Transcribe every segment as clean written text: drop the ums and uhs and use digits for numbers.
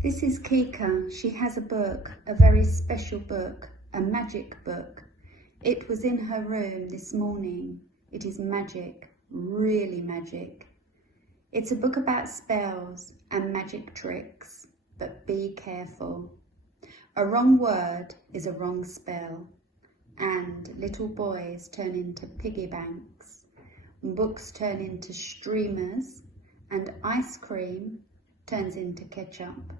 This is Kika. She has a book, a very special book, a magic book. It was in her room this morning. It is magic, really magic. It's a book about spells and magic tricks, but be careful. A wrong word is a wrong spell, and little boys turn into piggy banks, books turn into streamers, and ice cream turns into ketchup.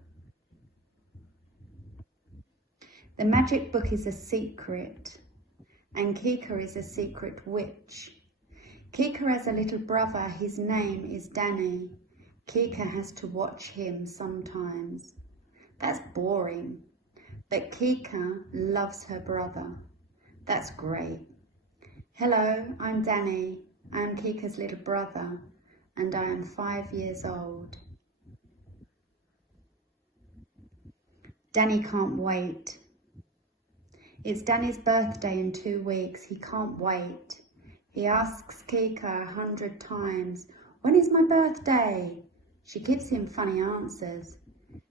The magic book is a secret, and Kika is a secret witch. Kika has a little brother, his name is Danny. Kika has to watch him sometimes. That's boring, but Kika loves her brother. That's great. Hello, I'm Danny. I am Kika's little brother, and I am 5 years old. Danny can't wait. It's Danny's birthday in 2 weeks. He can't wait. He asks Kika 100 times, "When is my birthday?" She gives him funny answers.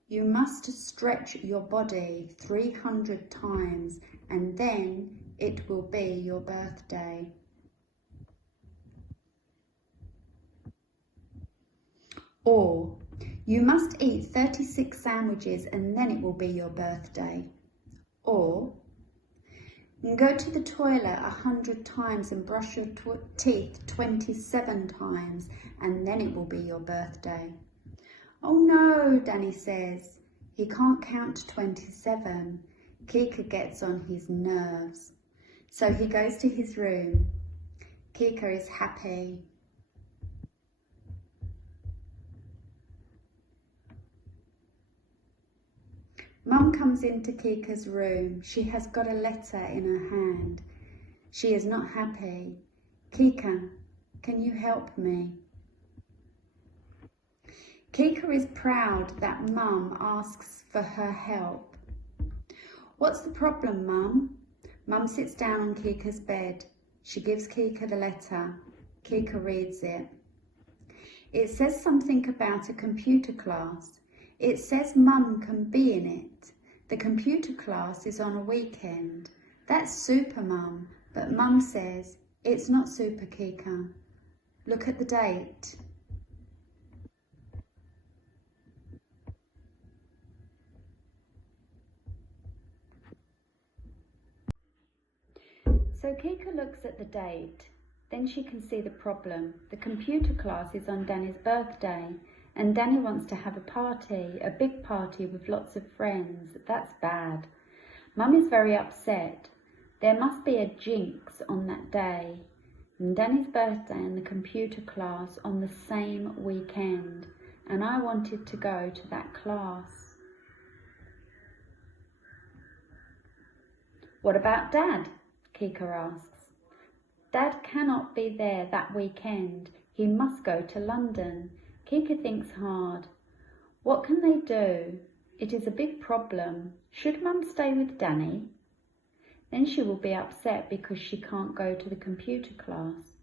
You must stretch your body 300 times and then it will be your birthday. Or, you must eat 36 sandwiches and then it will be your birthday. Or, go to the toilet 100 times and brush your teeth 27 times and then it will be your birthday. Oh no, Danny says. He can't count to 27. Kika gets on his nerves. So he goes to his room. Kika is happy. Mum comes into Kika's room. She has got a letter in her hand. She is not happy. Kika, can you help me? Kika is proud that Mum asks for her help. What's the problem, Mum? Mum sits down on Kika's bed. She gives Kika the letter. Kika reads it. It says something about a computer class. It says Mum can be in it. The computer class is on a weekend. That's super, Mum. But Mum says, it's not super, Kika. Look at the date. So Kika looks at the date. Then she can see the problem. The computer class is on Danny's birthday. And Danny wants to have a party, a big party with lots of friends. That's bad. Mum is very upset. There must be a jinx on that day. And Danny's birthday and the computer class on the same weekend. And I wanted to go to that class. What about Dad? Kika asks. Dad cannot be there that weekend. He must go to London. Kika thinks hard. What can they do? It is a big problem. Should Mum stay with Danny? Then she will be upset because she can't go to the computer class.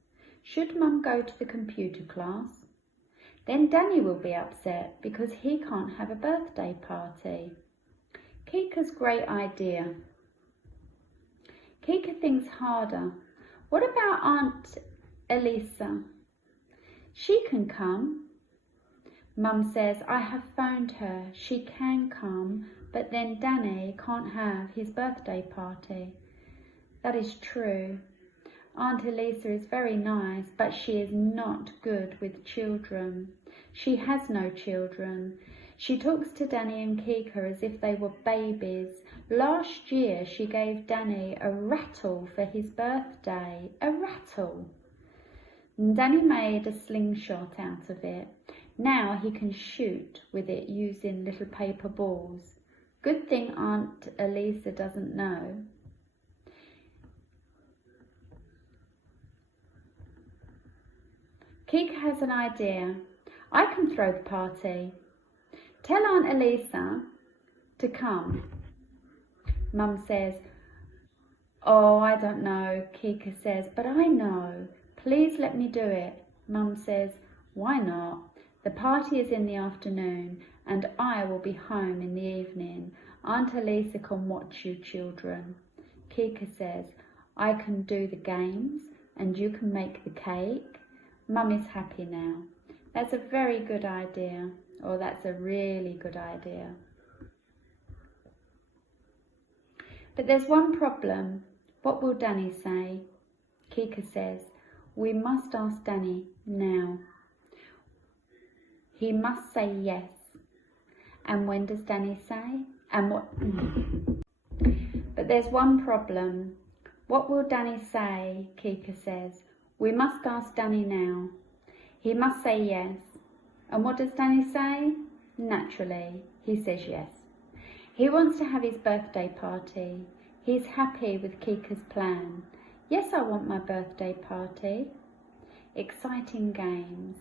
Should Mum go to the computer class? Then Danny will be upset because he can't have a birthday party. Kika's great idea. Kika thinks harder. What about Aunt Elisa? She can come. Mum says, I have phoned her. She can come, but then Danny can't have his birthday party. That is true. Aunt Elisa is very nice, but she is not good with children. She has no children. She talks to Danny and Kika as if they were babies. Last year she gave Danny a rattle for his birthday. A rattle. And Danny made a slingshot out of it. Now he can shoot with it using little paper balls. Good thing Aunt Elisa doesn't know. Kika has an idea. I can throw the party. Tell Aunt Elisa to come. Mum says, oh, I don't know, Kika says, but I know. Please let me do it. Mum says, why not? The party is in the afternoon, and I will be home in the evening. Aunt Elisa can watch you children. Kika says, I can do the games, and you can make the cake. Mummy's happy now. That's a very good idea, or that's a really good idea. But there's one problem. What will Danny say? Kika says, we must ask Danny now. He must say yes. And when does Danny say? And what? But there's one problem. What will Danny say? Kika says, we must ask Danny now. He must say yes. And what does Danny say? Naturally, he says yes. He wants to have his birthday party. He's happy with Kika's plan. Yes, I want my birthday party. Exciting games.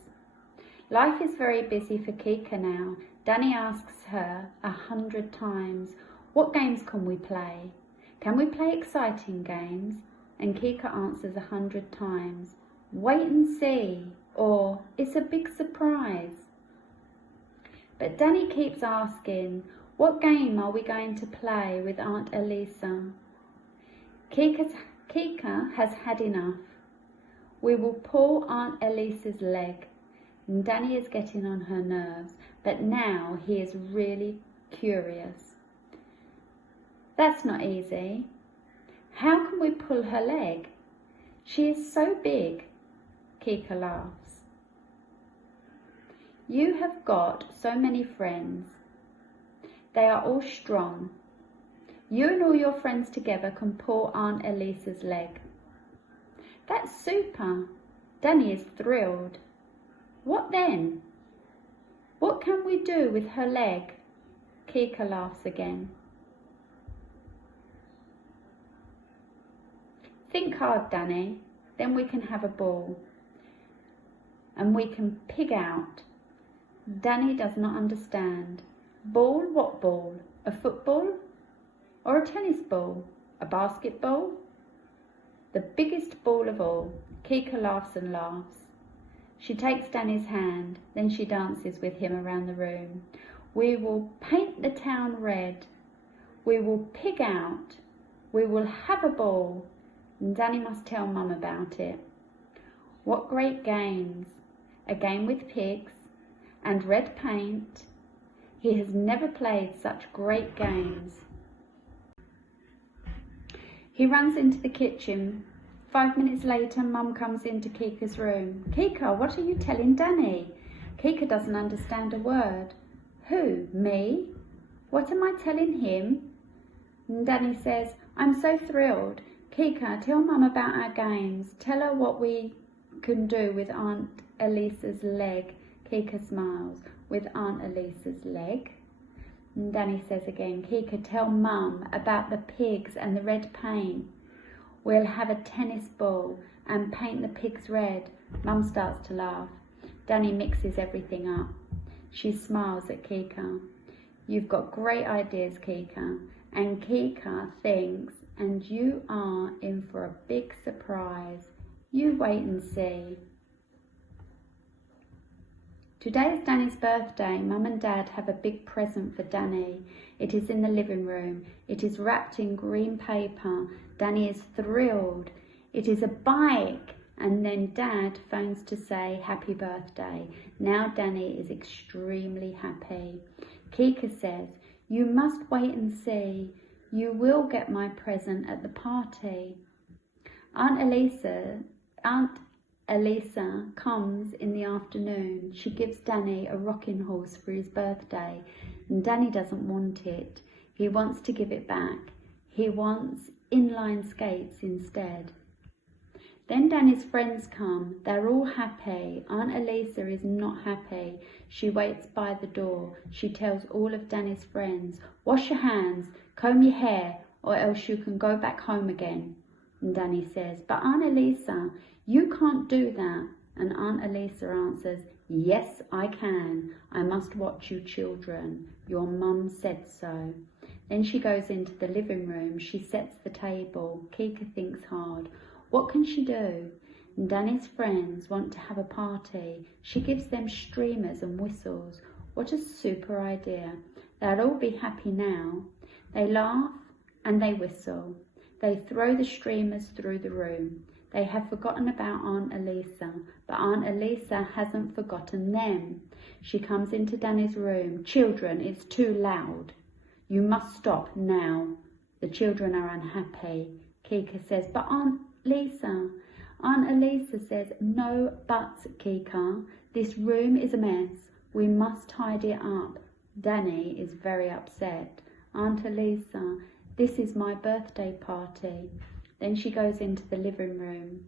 Life is very busy for Kika now. Danny asks her 100 times, what games can we play? Can we play exciting games? And Kika answers 100 times, wait and see, or it's a big surprise. But Danny keeps asking, what game are we going to play with Aunt Elisa? Kika has had enough. We will pull Aunt Elisa's leg. And Danny is getting on her nerves, but now he is really curious. That's not easy. How can we pull her leg? She is so big. Kika laughs. You have got so many friends. They are all strong. You and all your friends together can pull Aunt Elisa's leg. That's super. Danny is thrilled. What then? What can we do with her leg? Kika laughs again. Think hard, Danny. Then we can have a ball. And we can pig out. Danny does not understand. Ball? What ball? A football? Or a tennis ball? A basketball? The biggest ball of all. Kika laughs and laughs. She takes Danny's hand, then she dances with him around the room. We will paint the town red. We will pig out. We will have a ball. And Danny must tell Mum about it. What great games. A game with pigs and red paint. He has never played such great games. He runs into the kitchen. 5 minutes later, Mum comes into Kika's room. Kika, what are you telling Danny? Kika doesn't understand a word. Who? Me? What am I telling him? And Danny says, I'm so thrilled. Kika, tell Mum about our games. Tell her what we can do with Aunt Elisa's leg. Kika smiles. With Aunt Elisa's leg? And Danny says again, Kika, tell Mum about the pigs and the red paint. We'll have a tennis ball and paint the pigs red. Mum starts to laugh. Danny mixes everything up. She smiles at Kika. You've got great ideas, Kika. And Kika thinks, and you are in for a big surprise. You wait and see. Today is Danny's birthday. Mum and Dad have a big present for Danny. It is in the living room. It is wrapped in green paper. Danny is thrilled. It is a bike. And then Dad phones to say happy birthday. Now Danny is extremely happy. Kika says, you must wait and see. You will get my present at the party. Aunt Elisa comes in the afternoon. She gives Danny a rocking horse for his birthday, and Danny doesn't want it. He wants to give it back. He wants inline skates instead. Then Danny's friends come. They're all happy. Aunt Elisa is not happy. She waits by the door. She tells all of Danny's friends, wash your hands, comb your hair, or else you can go back home again. And Danny says, but Aunt Elisa, you can't do that. And Aunt Elisa answers, yes, I can. I must watch you children. Your mum said so. Then she goes into the living room. She sets the table. Kika thinks hard. What can she do? Danny's friends want to have a party. She gives them streamers and whistles. What a super idea. They'll all be happy now. They laugh and they whistle. They throw the streamers through the room. They have forgotten about Aunt Elisa, but Aunt Elisa hasn't forgotten them. She comes into Danny's room. Children, it's too loud. You must stop now. The children are unhappy. Kika says, but Aunt Lisa. Aunt Elisa says, no buts, Kika. This room is a mess. We must tidy it up. Danny is very upset. Aunt Elisa, this is my birthday party. Then she goes into the living room.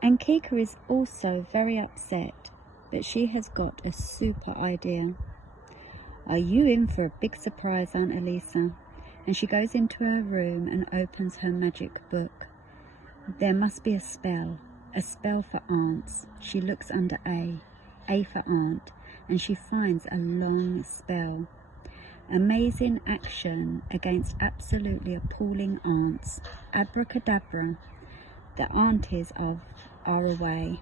And Kika is also very upset, but she has got a super idea. Are you in for a big surprise, Aunt Elisa? And she goes into her room and opens her magic book. There must be a spell for aunts. She looks under A for aunt, and she finds a long spell. Amazing action against absolutely appalling aunts. Abracadabra. The aunties are away.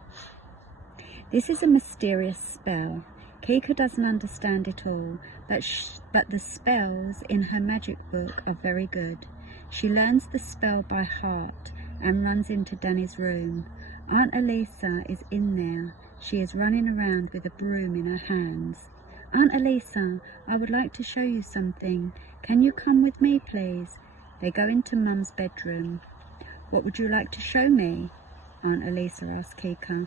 This is a mysterious spell. Kika doesn't understand it all, but the spells in her magic book are very good. She learns the spell by heart and runs into Danny's room. Aunt Elisa is in there. She is running around with a broom in her hands. Aunt Elisa, I would like to show you something. Can you come with me, please? They go into Mum's bedroom. What would you like to show me? Aunt Elisa asks Kika.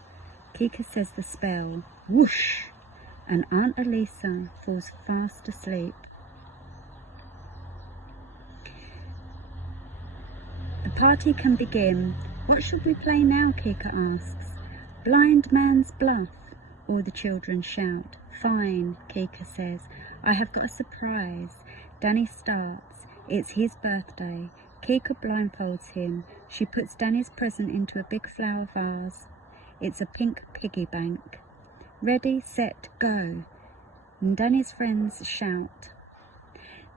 Kika says the spell. Whoosh! And Aunt Elisa falls fast asleep. The party can begin. What should we play now? Kika asks. Blind Man's Bluff, all the children shout. Fine, Kika says. I have got a surprise. Danny starts. It's his birthday. Kika blindfolds him. She puts Danny's present into a big flower vase. It's a pink piggy bank. Ready, set, go. And Danny's friends shout.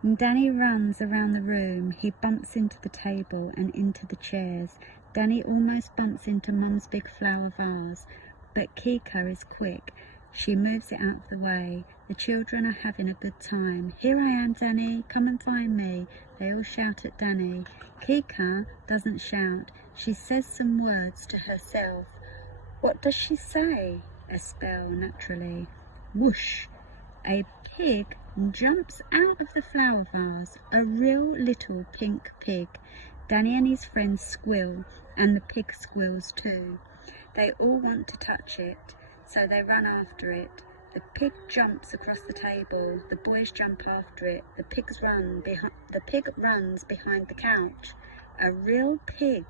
And Danny runs around the room. He bumps into the table and into the chairs. Danny almost bumps into Mum's big flower vase, but Kika is quick. She moves it out of the way. The children are having a good time. Here I am, Danny. Come and find me. They all shout at Danny. Kika doesn't shout. She says some words to herself. What does she say? A spell, naturally. Whoosh! A pig jumps out of the flower vase. A real little pink pig. Danny and his friends squeal, and the pig squeals too. They all want to touch it, so they run after it. The pig jumps across the table. The boys jump after it. The pig runs behind the couch. A real pig.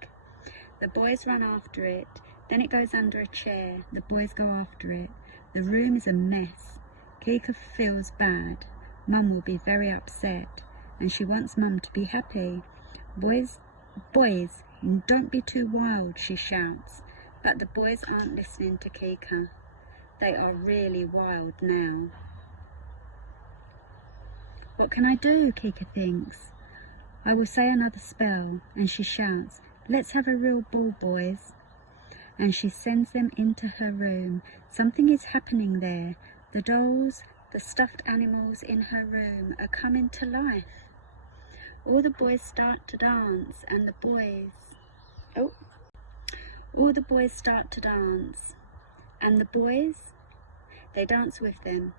The boys run after it. Then it goes under a chair. The boys go after it. The room is a mess. Kika feels bad. Mum will be very upset, and she wants Mum to be happy. Boys, don't be too wild, she shouts. But the boys aren't listening to Kika. They are really wild now. What can I do? Kika thinks. I will say another spell, and she shouts, let's have a real ball, boys. And she sends them into her room. Something is happening there. The dolls, the stuffed animals in her room are coming to life. All the boys start to dance, and all the boys start to dance, and the boys, they dance with them.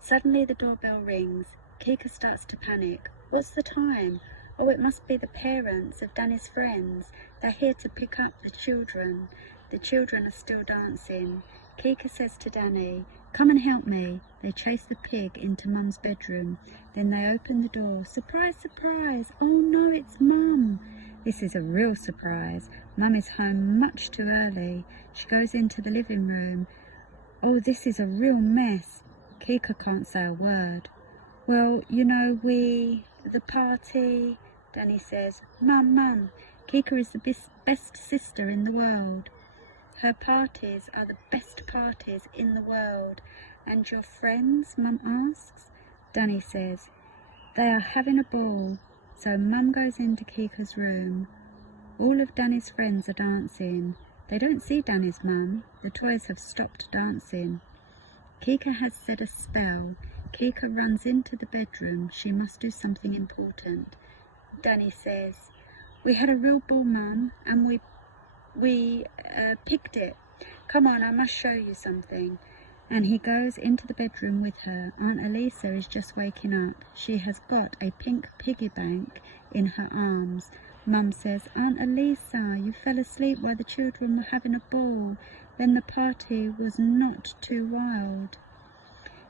Suddenly the doorbell rings. Kika starts to panic. What's the time? Oh, it must be the parents of Danny's friends. They're here to pick up the children. The children are still dancing. Kika says to Danny, come and help me. They chase the pig into Mum's bedroom. Then they open the door. Surprise, surprise. Oh no, it's Mum. This is a real surprise. Mum is home much too early. She goes into the living room. Oh, this is a real mess. Kika can't say a word. Well, you know, the party, Danny says. Mum, Kika is the best sister in the world. Her parties are the best parties in the world. And your friends, Mum asks? Danny says, They are having a ball, so Mum goes into Kika's room. All of Danny's friends are dancing. They don't see Danny's mum. The toys have stopped dancing. Kika has said a spell. Kika runs into the bedroom. She must do something important. Danny says, "We had a real ball, Mum, and we picked it. Come on, I must show you something." And he goes into the bedroom with her. Aunt Elisa is just waking up. She has got a pink piggy bank in her arms. Mum says, "Aunt Elisa, you fell asleep while the children were having a ball. Then the party was not too wild."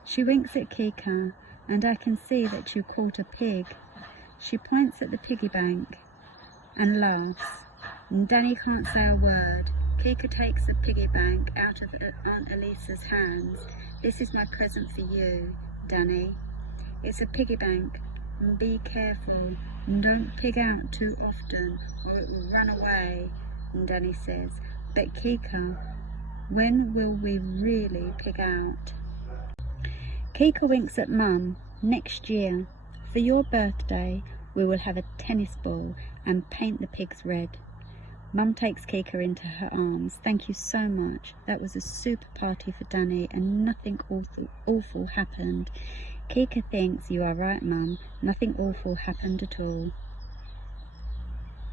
She winks at Kika, "And I can see that you caught a pig." She points at the piggy bank and laughs. And Danny can't say a word. Kika takes the piggy bank out of Aunt Elisa's hands. "This is my present for you, Danny. It's a piggy bank. And be careful. And don't pig out too often or it will run away." And Danny says, "But Kika, when will we really pig out?" Kika winks at Mum. "Next year. For your birthday, we will have a tennis ball and paint the pigs red." Mum takes Kika into her arms. "Thank you so much. That was a super party for Danny and nothing awful happened." Kika thinks, "You are right, Mum. Nothing awful happened at all."